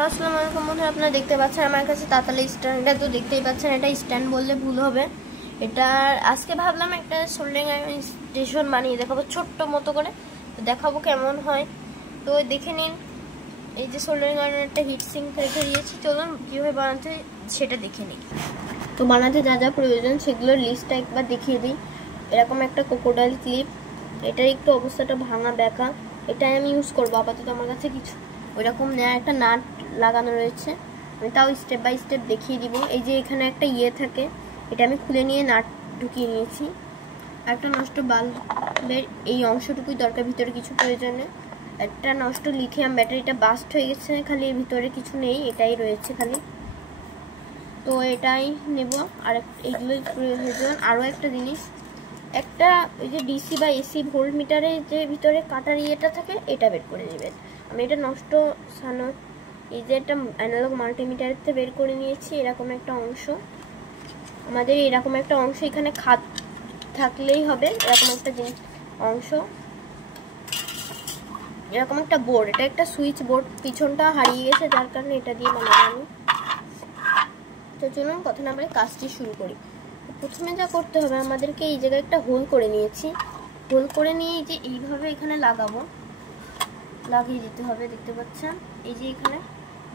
আসসালামু আলাইকুম বন্ধুরা, আপনারা দেখতে পাচ্ছেন আমার কাছে তাতালি স্ট্যান্ডটা। তো দেখতেই পাচ্ছেন এটা স্ট্যান্ড বললে ভুল হবে। এটা আজকে ভাবলাম একটা সোল্ডারিং আয়রন স্টেশন বানিয়ে দেখাবো ছোট্ট মতো করে, তো দেখাবো কেমন হয়। তো দেখে নিন, এই যে সোল্ডারিং আয়রন একটা হিট সিঙ্ক রেখে দিয়েছি। চলুন কীভাবে বানাতে সেটা দেখে নিই। তো বানাতে যা যা প্রয়োজন সেগুলোর লিস্টটা একবার দেখিয়ে দিই। এরকম একটা ক্রোকোডাইল ক্লিপ, এটার একটু অবস্থাটা ভাঙা ব্যাকা, এটাই আমি ইউজ করবো আপাতত। আমার কাছে কিছু ওইরকম নেওয়া একটা নাট লাগানো রয়েছে, আমি তাও স্টেপ বাই স্টেপ দেখিয়ে দিব। এই যে এখানে একটা থাকে, এটা আমি খুলে নিয়ে নাট ঢুকিয়ে নিয়েছি। একটা নষ্ট বাল্বের এই অংশটুকুই দরকার, ভিতরে কিছু প্রয়োজনে। একটা নষ্ট লিথিয়াম ব্যাটারিটা বাস্ট হয়ে গেছে, খালি এর ভিতরে কিছু নেই, এটাই রয়েছে খালি। তো এটাই নেব। আর এইগুলোই প্রয়োজন। আরও একটা জিনিস, একটা ওই যে ডিসি বা এসি ভোল্ট মিটারে যে ভিতরে কাটার ইয়েটা থাকে, এটা বের করে নেবেন। আমি এটা নষ্ট এই যে একটা অ্যানালগ মাল্টিমিটারতে বের করে নিয়েছি। এরকম একটা অংশ, আমাদের এরকম একটা অংশ এখানে খাত থাকলেই হবে। এরকম একটা জিনিস অংশ, এরকম একটা বোর্ড, এটা একটা সুইচ বোর্ড, পিছনটা হারিয়ে গেছে যার কারণে এটা দিয়ে বানাবো আমি। তো চলুন কথা না বলে কাজটি শুরু করি। প্রথমে যা করতে হবে, আমাদেরকে এই জায়গায় একটা হোল করে নিয়েছি। হোল করে নিয়ে এই যে এইভাবে এখানে লাগিয়ে দিতে হবে। দেখতে পাচ্ছেন এই যে এখানে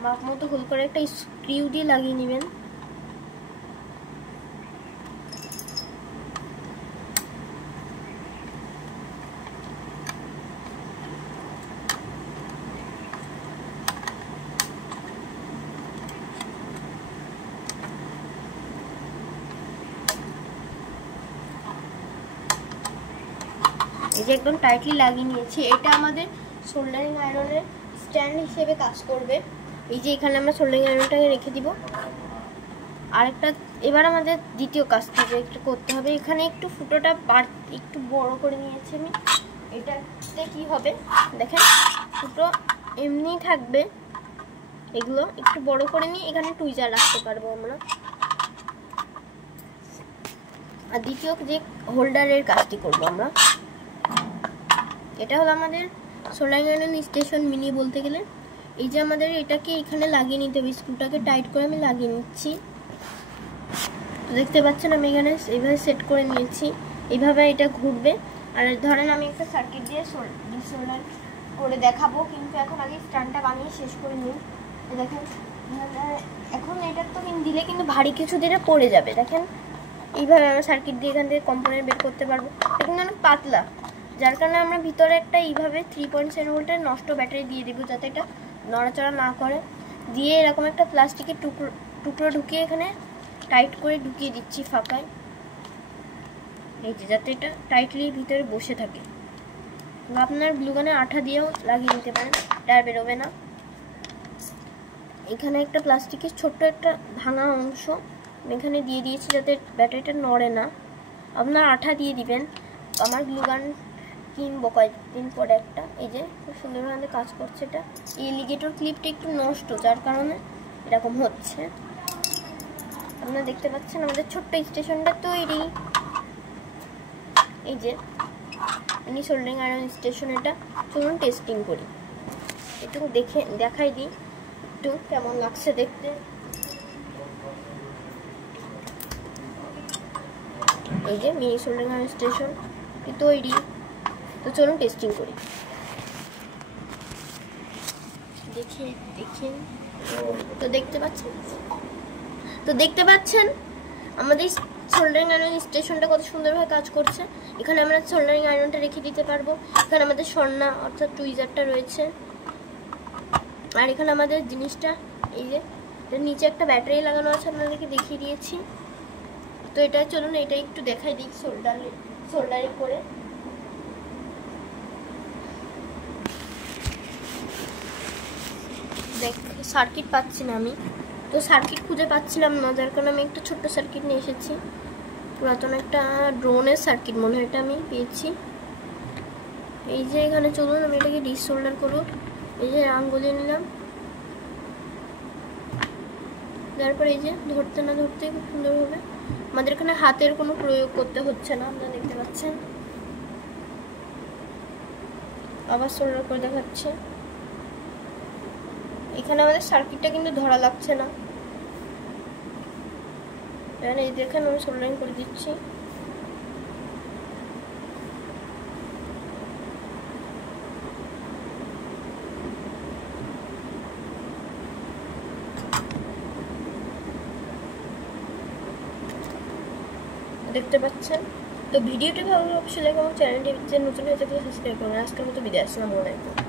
মাপ মতো হোল করে একটা স্ক্রিউ দিয়ে লাগিয়ে নেবেন। এই যে একদম টাইটলি লাগিয়ে নিয়েছি। এটা আমাদের সোল্ডারিং আয়রনের স্ট্যান্ড হিসেবে কাজ করবে। এই যে এখানে আমরা সোল্ডারিং আয়রনটাকে রেখে দিব। আরেকটা এবার আমাদের দ্বিতীয় কাজটা যে একটু করতে হবে, এখানে একটু ফুটোটা একটু বড় করে নিয়েছি আমি। এটাতে কি হবে দেখেন, ফুটো এমনি থাকবে, এগুলো একটু বড় করে নিয়ে এখানে টুইজার রাখতে পারবো আমরা। আর দ্বিতীয় যে হোল্ডারের কাজটি করবো আমরা, এটা হলো আমাদের সোল্ডারিং আয়রন স্টেশন মিনি বলতে গেলে। এই যে আমাদের এটাকে এখানে লাগিয়ে নিতে হবে, স্ক্রুটাকে টাইট করে আমি লাগিয়ে নিচ্ছি। তো দেখতে পাচ্ছেন আমি এখানে এইভাবে সেট করে নিয়েছি, এইভাবে এটা ঘুরবে। আর ধরেন আমি একটা সার্কিট দিয়ে সোল্ডার করে দেখাবো, কিন্তু এখন আগে স্ট্যান্ডটা বানিয়ে শেষ করে নিই। দেখেন এখন এটা তো দিলে কিন্তু ভারী কিছু দিলে পড়ে যাবে। দেখেন এইভাবে আমরা সার্কিট দিয়ে এখান থেকে কম্পোনেন্ট বের করতে পারবো। এটা কিন্তু অনেক পাতলা, যার কারণে আমরা ভিতরে একটা এইভাবে 3.7 ভোল্টের নষ্ট ব্যাটারি দিয়ে দেবো, যাতে এটা নড়াচড়া না করে। দিয়ে এরকম একটা প্লাস্টিকের টুকরো ঢুকিয়ে এখানে টাইট করে ঢুকিয়ে দিচ্ছি ফাঁকায়, এই যে যাতে এটা টাইটলি ভিতরে বসে থাকে। আপনার গ্লুগানের আঠা দিয়েও লাগিয়ে দিতে পারেন, এটা আর বেরোবে না। এখানে একটা প্লাস্টিকের ছোট্ট একটা ভাঙা অংশ এখানে দিয়ে দিয়েছি, যাতে ব্যাটারিটা নড়ে না। আপনার আঠা দিয়ে দিবেন। আমার গ্লুগান কিনবো কয়েকদিন পরে একটা, এই যে খুব সুন্দরভাবে কাজ করছে। এটা এলিগেটর ক্লিপটা একটু নষ্ট, যার কারণে এরকম হচ্ছে। আপনারা দেখতে পাচ্ছেন আমাদের ছোট্ট স্টেশনটা তৈরি। এই যে মিনি সোল্ডারিং আয়রন স্টেশন, এটা চলুন টেস্টিং করি। একটু দেখাই দিই একটু কেমন লাগছে দেখতে। এই যে মিনি সোল্ডারিং আয়রন স্টেশন তৈরি। তো চলুন টেস্টিং করি। দেখেন তো দেখতে পাচ্ছেন আমাদের সোল্ডারিং আয়রন স্টেশনটা কত সুন্দরভাবে কাজ করছে। এখানে আমরা সোল্ডারিং আয়রনটা রেখে দিতে পারবো। এখানে আমাদের সন্না অর্থাৎ টুইজারটা রয়েছে। আর এখানে আমাদের জিনিসটা, এই যে এটার নিচে একটা ব্যাটারি লাগানো আছে, আপনাদেরকে দেখিয়ে দিয়েছি। তো এটা চলুন এটা একটু দেখাই দিই সোল্ডারিং করে। সার্কিট পাচ্ছি না আমি, তো সার্কিট খুঁজে পাচ্ছিলাম না, যার কারণে আমি একটা ছোট্ট সার্কিট নিয়ে এসেছি। পুরাতন একটা ড্রোনের সার্কিট মনে হয় এটা আমি পেয়েছি। এই যে এখানে চলুন আমি এটাকে ডিসোল্ডার করব। এই যে আঙ্গুলে নিলাম, তারপর এই যে ধরতে না ধরতে খুব সুন্দরভাবে, আমাদের এখানে হাতের কোনো প্রয়োগ করতে হচ্ছে না, আপনারা দেখতে পাচ্ছেন। আবার সোল্ডার করে দেখাচ্ছে। এখানে আমাদের সার্কিটটা কিন্তু ধরা লাগছে না, এই দেখেন আমি সোল্ডারিং করে দিচ্ছি। দেখতে পাচ্ছেন। তো ভিডিওটি ভালো অবশ্যই লাইক এবং চ্যানেলটি নতুন হয়ে থাকলে সাবস্ক্রাইব করবেন। আজকের মতো বিদায়, আসসালামু আলাইকুম।